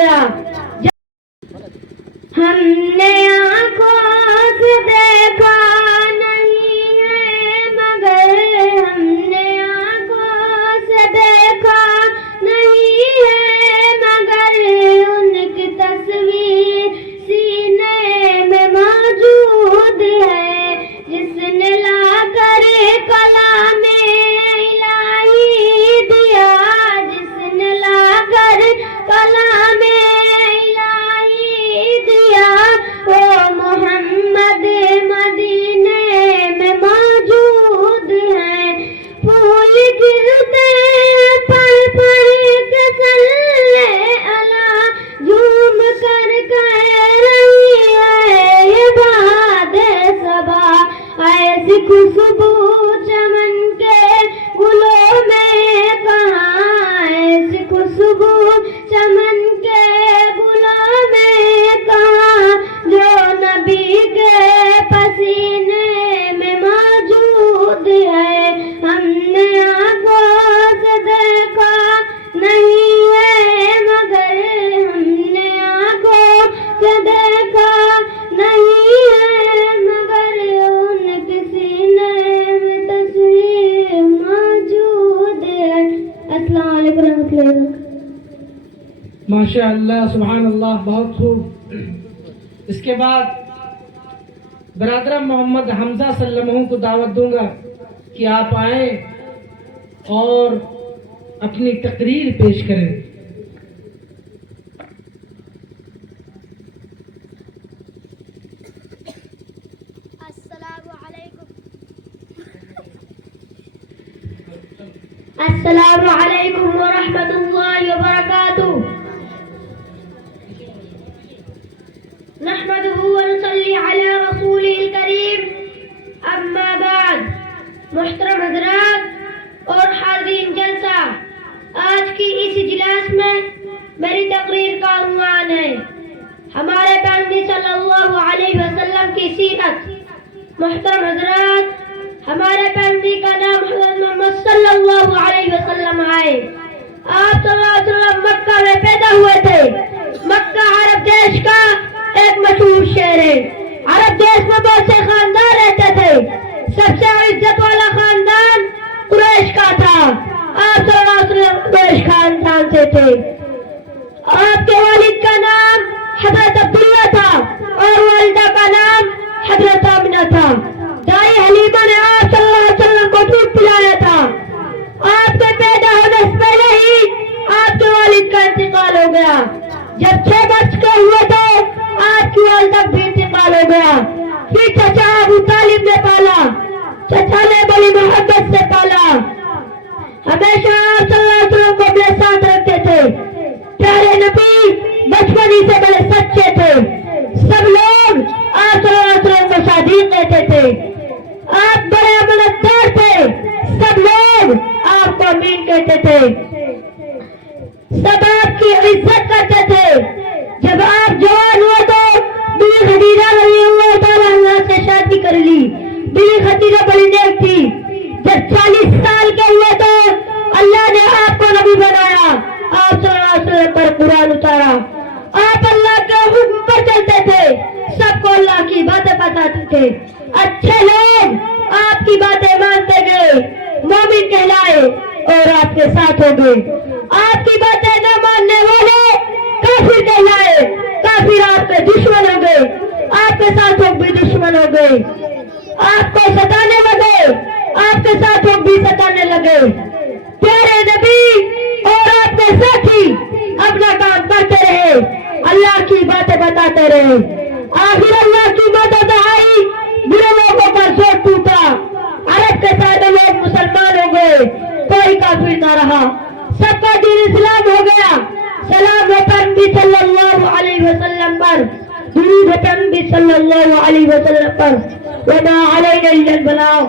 گیا. ہم نے آنکھوں سے دیکھا نہیں ہے مگر ہم نے آنکھوں سے دیکھا نہیں ہے مگر ان کی تصویر سینے میں موجود ہے. جس نے لا کر کلام الہی دیا, جس نے لا کر کلام الہی دیا, وہ محمد مدینے میں موجود ہے. پھول گرتے پڑھ پڑھ کے صلی اللہ جھوم کر کہہ رہی ہے یہ باد صبا. ایسی خوشبو چمن کے گلوں میں کہاں, ایسی خوشبو چمن کے گلوں میں کہاں, جو نبی کے پسینے میں موجود ہے. ہم نے آنکھوں سے دیکھا نہیں ہے مگر ہم نے آنکھوں سے دیکھا نہیں ہے مگر ان کے سینے میں تصویر موجود ہے. السلام علیکم ورحمۃ اللہ وبرکاتہ. ماشاء اللہ, سبحان اللہ, بہت خوب. اس کے بعد برادر محمد حمزہ صلی اللہ علیہ وسلم کو دعوت دوں گا کہ آپ آئیں اور اپنی تقریر پیش کریں. السلام علیکم ورحمۃ اللہ وبرکاتہ. نحمده ونصلي على رسوله الكريم. اما بعد, محترم حضرات اور حاضرین جلسہ, آج کی اس اجلاس میں میری تقریر کا عنوان ہے ہمارے پیغمبر صلی اللہ علیہ وسلم کی سیرت. محترم حضرات, ہمارے پیغمبر کا نام حضرت محمد صلی اللہ علیہ وسلم ہے. آپ صلی اللہ علیہ وسلم مکہ میں پیدا ہوئے تھے. مکہ عرب دیش کا ایک مشہور شہر ہے. عرب دیش میں بہت سے خاندان رہتے تھے. سب سے عزت والا خاندان قریش کا تھا. آپ صلی اللہ علیہ وسلم قریش خاندان سے تھے. آپ کے والد کا نام حضرت عبداللہ تھا اور والدہ کا نام حضرت آمنہ تھا. دائی حلیمہ نے آپ صلی اللہ علیہ وسلم کو دودھ پلایا تھا. آپ کے پیدا ہونے سے پہلے ہی آپ کے والد کا انتقال ہو گیا. جب 6 برس کے ہوئے تو آپ کی والدہ بھی انتقال ہو گیا. پھر چچا ابو طالب نے پالا. چچا نے بڑی محبت سے پالا. ہمیشہ آپ صلی اللہ علیہ وسلم کو اپنے ساتھ رکھتے تھے. پیارے نبی بچپن ہی سے بڑے سچے تھے. سب لوگ آپ صلی اللہ علیہ وسلم کو صادق کہتے تھے. آپ بڑے امانتدار تھے. سب لوگ آپ کو امین کہتے تھے. سب آپ کی عزت کرتے تھے. جب آپ جوان ہوئے تو بیوی خدیجہ رضی اللہ تعالیٰ عنہا سے شادی کر لی. بیوی خدیجہ بڑی نیک تھی. جب 40 سال کے ہوئے تو اللہ نے آپ کو نبی بنایا. آپ صلی اللہ علیہ وسلم پر قرآن اتارا. آپ اللہ کے حکم پر چلتے تھے. سب کو اللہ کی باتیں بتاتے تھے. اچھے لوگ آپ کی باتیں مانتے گئے, مومن کہلائے اور آپ کے ساتھ ہو گئے. آپ کی باتیں نہ ماننے والے کافر کہلائے. کافر آپ کے دشمن ہو گئے. آپ کے ساتھ ہو بھی دشمن ہو گئے. آپ کو ستانے لگے. آپ کے ساتھ ہو بھی ستانے لگے. پیارے نبی اور آپ کے ساتھی اپنا کام کرتے رہے, اللہ کی باتیں بتاتے رہے. آخر اللہ کی مدد آئی, برے لوگوں کا زور ٹوٹا. عرب کے سارے لوگ مسلمان ہو گئے, کوئی کافر نہ رہا. سب کا دین اسلام ہو گیا. سلام ہے پیغمبر صلی اللہ علیہ وسلم پر, درود ہے پیغمبر صلی اللہ علیہ وسلم پر. وما علینا الا البلاغ.